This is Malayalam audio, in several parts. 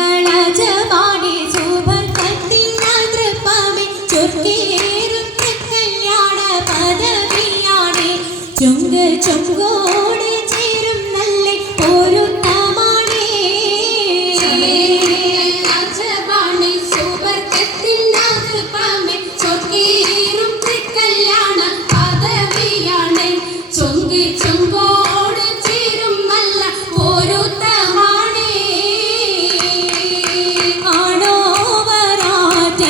ചമയങ്ങളജപാടി സുവർഗത്തിനതൃപ്പമേ ചൊർക്കേറും കല്യാണ പദവിയാണേ ചൊങ്ക് ചൊങ്കോടെ ചേരും നല്ല പൊരുത്തമാണേ ചമയങ്ങളജപാടി സുവർഗത്തിനതൃപ്പമേ ചൊർക്കേറും കല്യാണ പദവിയാണേ ചൊങ്ക് ചൊങ്കോടെ ചേരും നല്ല പൊരുത്തമാണേ ആണോവരാജലം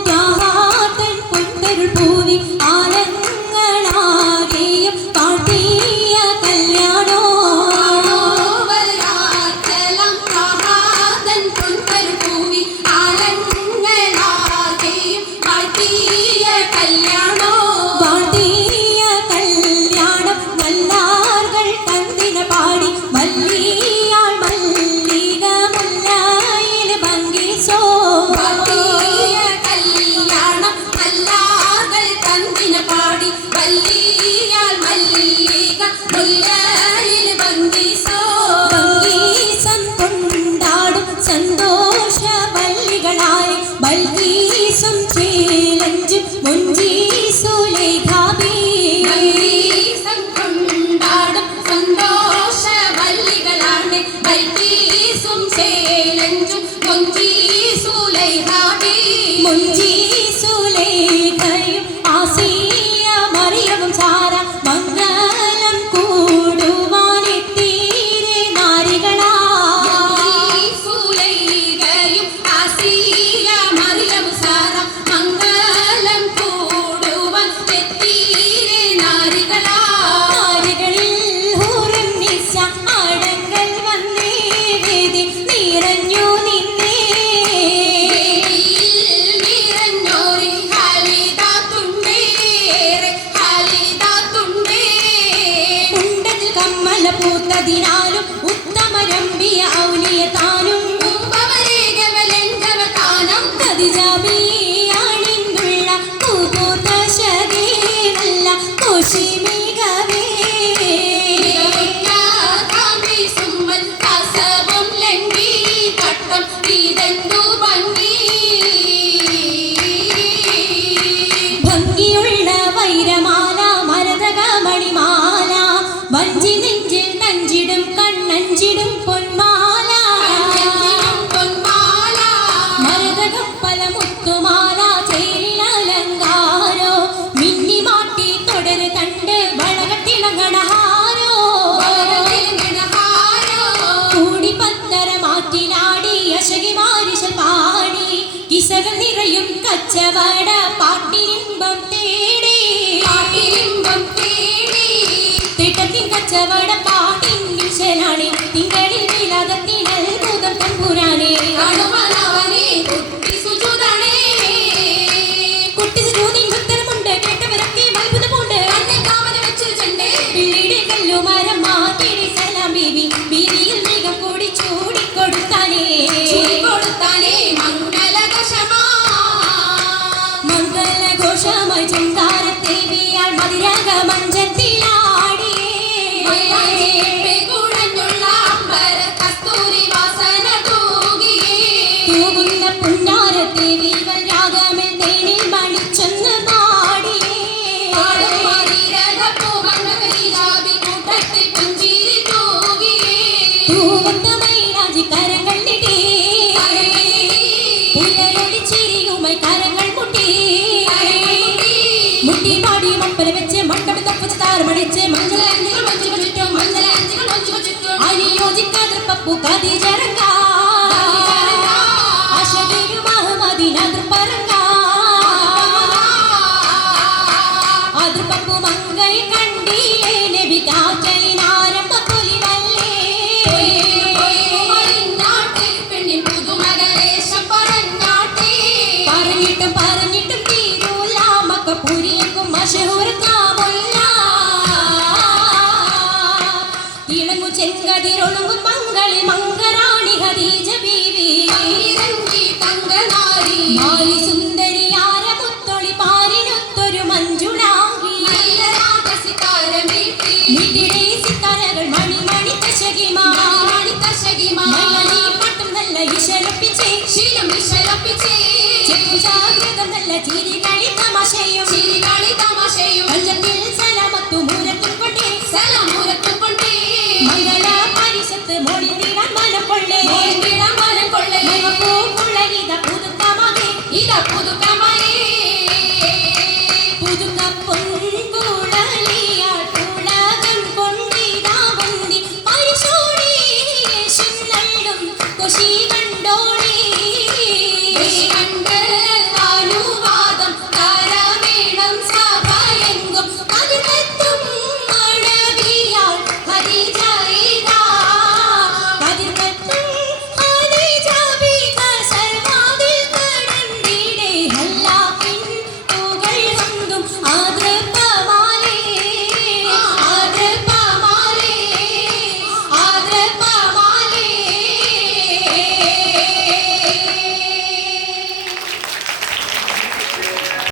ത്വാഹാതൻ പൊൻതരുൾ പൂവി ആലങ്ങളാകെയും കാട്ടിയ കല്യാണോ ആണോവരാജലം ത്വാഹാതൻ പൊൻതരുൾ പൂവി ആലങ്ങളാകെയും കാട്ടിയ കല്യാണോ കാട്ടിയ കല്യാണം നല്ലാർകൾ തന്തിന പാടി മല്ലിയാൾ മല്ലിക മുല്ലായിൽ ഭംഗിസോ കാട്ടിയ കല്യാണം നല്ലാർകൾ തന്തിന പാടി മല്ലിയാൾ മല്ലിക മുല്ലായിൽ ഭംഗിസോ ഭംഗീസം കൊണ്ടാടും സന്തോഷ വല്ലികളായി ബൽഗീസും ചേലഞ്ചും മുഞ്ചീസുലേഖാബി ഭംഗീസം കൊണ്ടാടും സന്തോഷ വല്ലികളാണ് ബൽഗീസും ചേലഞ്ചും മുഞ്ചീസുലേഖാബി മുഞ്ചീസുലേഖയും ആസിയ മറിയവും സാര മംഗളം കൂടുവാനെത്തീരെ നാരികളാ മുഞ്ചീസുലേഖയും ആസിയ മറിയവും സാര മംഗളം കൂടുവാൻ എത്തീരെ നാരികളാ നാരികളിൽ ഹൂറും നിസ അടങ്ങൾ വന്നേ വേദി നിറഞ്ഞു നിന്നേ നിറഞ്ഞോരി ഹാലിദാത്തുണ്ടേറെ ഹാലിദാത്തുണ്ടേ ഉണ്ടതിൽ കമ്മല പൂത്തതിനാലും ഉത്തമരമ്പിയ ഔലിയതാനും ഉപമരേഖവലങ്കവതാനം കതിജാബിയാണിന്നുള്ള പൂപൂത്ത ശകേനല്ല കോശിമികവേ സുമ്മൻ കസവും ലംഘി തട്ടം ഇതെന്തു ഭംഗി ഭംഗിയുള്ള വൈരമാല മരതക മണിമാല വഞ്ചി നെഞ്ചിൽ നഞ്ചിടും കണ്ണഞ്ചിടും പൊന്മാല പൊന്മാല മരതകം പല മുത്തുമാല ചേരിലലങ്കാരോ മിന്നി മാട്ടി തുടര് തണ്ട് വളകത്തിളങ്ങണഹാരോ കൂടി പത്തര മാറ്റിനാടി അശകി മാരിശ പാടി കിസകൾ നിറയും കച്ചവട പാട്ടിലിമ്പം തേടി പാട്ടിലിമ്പം തേടി തിട്ടത്തിൻ കച്ചവട പാട്ടിൻ വിശലാണി തിങ്കളിൽ വിലാദത്തിനൽ ഭൂതം തമ്പുരാനെ കാണുവാനവനെ കുട്ടി സുജൂദാണേ കുട്ടി സുജൂദിൻ ഭക്തരുമുണ്ട് കേട്ടവരൊക്കെ അത്ഭുതമുണ്ട് അന്നെ കാവല വെച്ച് ചെണ്ടേ പിള്ളിയുടെ കല്ലുമരം മാറ്റിടി സലാം ബീവി ബീവിയിൽ മേഘം കൂടി ചൂടിക്കൊടുത്താനേ മംഗളഘോഷമായി ചുങ്കാരത്തേവിയാൾ മതിരക മഞ്ചത്തിലാടിയേ കൂടഞ്ഞുള്ള അമ്പര കസ്തൂരി വാസന തൂകുന്ന പുന്നാരത്തേവികൾ രാഗമിൽ തേനിൽ മണിച്ചൊന്ന് പാടിയേ കൂട്ടത്തിൽ പുഞ്ചിരി തൂവത്തമൈ രാജിക്കരങ്ങൾ നീട്ടി പുലരൊളി ചിരിയുമായി കരങ്ങൾ മുട്ടി മുട്ടി പാടി മപ്പല വെച്ച് മണ്ടം തപ്പച്ച് താറുമടിച്ച് മഞ്ചലാഞ്ചികൾ മഞ്ചുകൾ ചുറ്റും മഞ്ചലാഞ്ചികൾ മഞ്ചുകൾ ചുറ്റും അനുയോജിക്കാതെ പപ്പു കതിജരങ്ക അശകീരു മഹമദിനതൃപ്പരങ്ക അതിർപ്പപ്പു മങ്കൈ കണ്ടില്ലേ നബി കാറ്റലിനാരംഭ പൊലിവല്ലേ പെണ്ണിൻ പുതുമകലേശം പറഞ്ഞിട്ടും പറഞ്ഞിട്ടും തീരൂല മക്ക പുരിയക്കും മഷഹൂർക്കാമുല്ല ഇളങ്ങു ചെങ്കതിരൊളുങ്ങും മംഗളിൽ മംഗരാണിക പുതുക്ക